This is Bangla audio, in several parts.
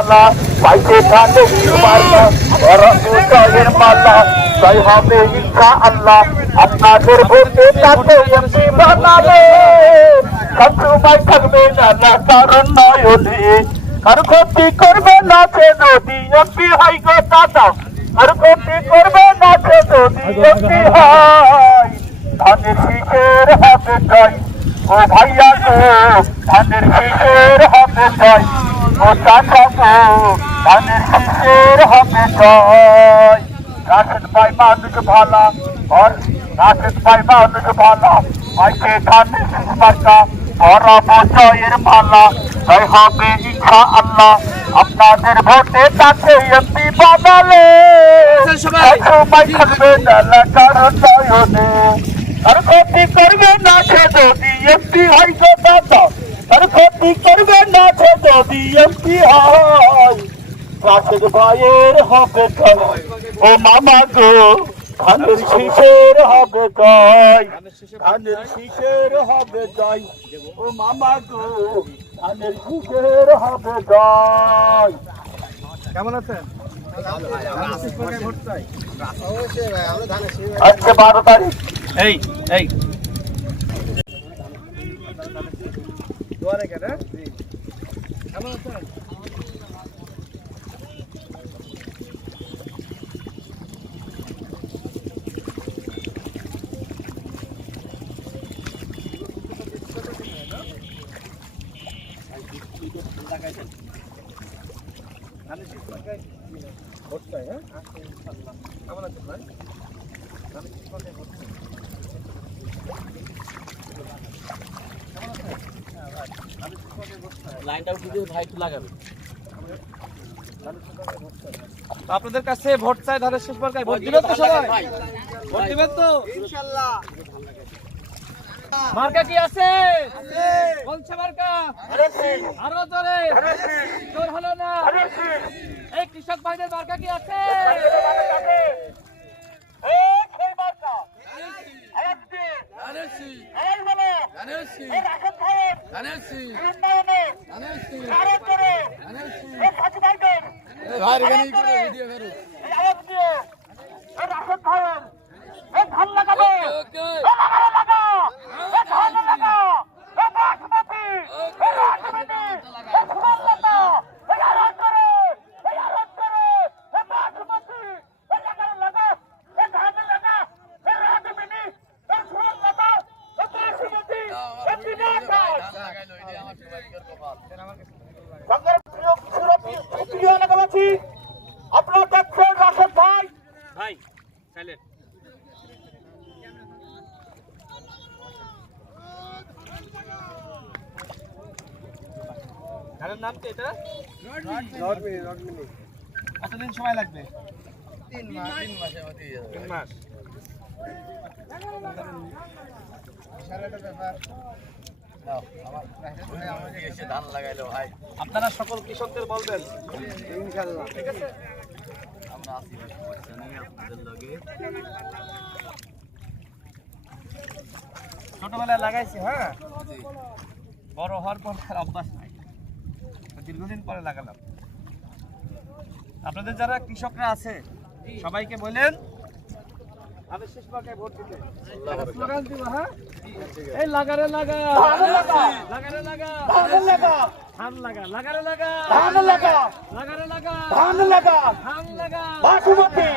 আল্লাহ পাইতে থাকে মালা জয় হবে ইনশাআল্লাহ আপনাদের ভোটে তাকে এমপি বানাবে সবসময় থাকবে না কারণ নয়নে কার ক্ষতি করবে না সে যদি এমপি হয় গো দাদা কার ক্ষতি করবে না সে যদি এমপি হয় ধানের শীষের হবে জয় ও ভাইয়া গো ধানের শীষের হবে জয় ও চাচা গো ধানের শীষের হবে জয় রাশেদ ভাই মানুষ ভালা और রাশেদ ভাই মানুষ ভালা মাইকে ধানের শীষ মার্কা বরাবর জয়ের মালা জয় হবে ইনশাআল্লাহ আপনাদের ভোটে তাকে এমপি বানালে সবাই থাকবে না কারণ নয়নে আর ক্ষতি করবে না সে যদি এমপি হয় গো দাদা আর ক্ষতি করবে না সে যদি এমপি হয় রাশেদ ভাইয়ের হবে জয় ও মামা গো ধানের শীষের হবে জয় ধানের শীষের হবে জয় ও মামা গো ধানের শীষের হবে জয়। কেমন আছেন? আজকে 12 তারিখ এই এই দুয়ারে কেন কেমন আছেন? আপনাদের কাছে ভোট চাই ধানের শেষ মার্কায় ভোট দিবেন তো সবাই? ভোট দিবেন তো ইনশাআল্লাহ। মার্কা কি আছে? কোনছে মার্কা? আরো জোরে জোর হলো না। এই কৃষক ভাইদের মার্কা কি আছে? আপনার দেখছেন রাশেদ ভাই ভাই সাইলেন্ট গানের নাম কি এটা? রডমিনি। কতদিন সময় লাগবে? 3 মাস। আপনারা সকল কৃষকদের বলবেন ইনশাআল্লাহ, ঠিক আছে? আমরা আছি আপনাদের লগে। ছোটবেলায় লাগাইছি, হ্যাঁ, বড় হওয়ার পর আর অভ্যাস নাই, দীর্ঘদিন পরে লাগালাম। আপনাদের যারা কৃষকরা আছে সবাইকে বলেন আমি শেষ মার্কায় ভোট দিতে। স্লোগান দিব, হ্যাঁ, এই লাগারে লাগা লাগারে লাগা ধান লাগা লাগারে লাগা ধান লাগা লাগারে লাগা ধান লাগা ধান লাগা বাসমতি।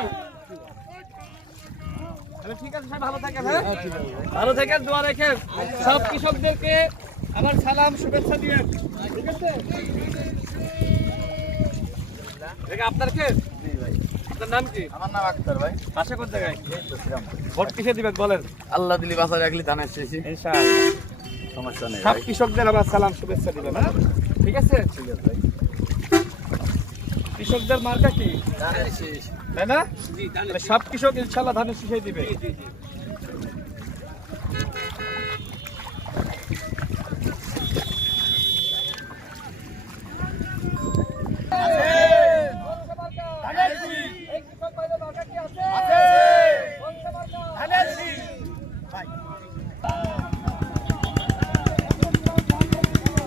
ঠিক আছে, সবাই ভালো থাকেন, হ্যাঁ, ভালো থাকেন, দোয়া রাখেন। সব কৃষকদেরকে আমার সালাম শুভেচ্ছা দিবেন, ঠিক আছে? আপনার কে? আপনার নাম কি? আমার নাম আক্তার ভাই। বাসা কোন জায়গায়? ভোট কিসে দিবেন বলেন? আল্লাহ দিলি বাসা রাখলি ধানের শেষে ইনশাআল্লাহ, সমস্যা নেই। সব কৃষকদের আমার সালাম শুভেচ্ছা দিবেন, হ্যাঁ, ঠিক আছে? ঠিক আছে ভাই। কৃষকদের মার্কা কি, ধানের শেষ। তাই না? সব কৃষক ইনশাআল্লাহ ধানের শীষে দিবে।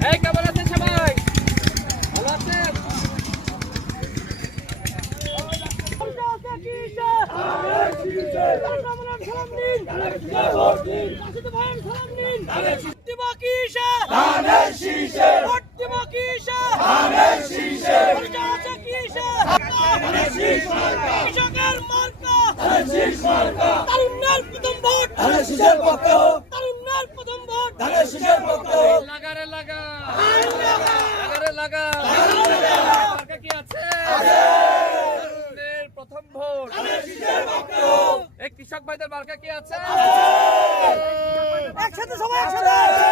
এই কেমন আছেন সবাই? ভালো আছেন? রাশিদ ভাইয়ের সালাম নিন দিবা কিসে ধানের শীষে ভোট দিবা কিসে ধানের শীষে প্রজাছে কিসে ধানের শীষ মার্কা কৃষকের মার্কা ধানের শীষ মার্কা তারুণ্যের প্রথম ভোট ধানের শীষের পক্ষে তারুণ্যের প্রথম ভোট ধানের শীষের পক্ষে লাগারে লাগা লাগারে লাগা মার্কা কি আছে তারুণ্যের প্রথম ভোট ধানের শীষের পক্ষে এই কৃষক ভাইদের মার্কা কি আছে একসাথে সবাই একসাথে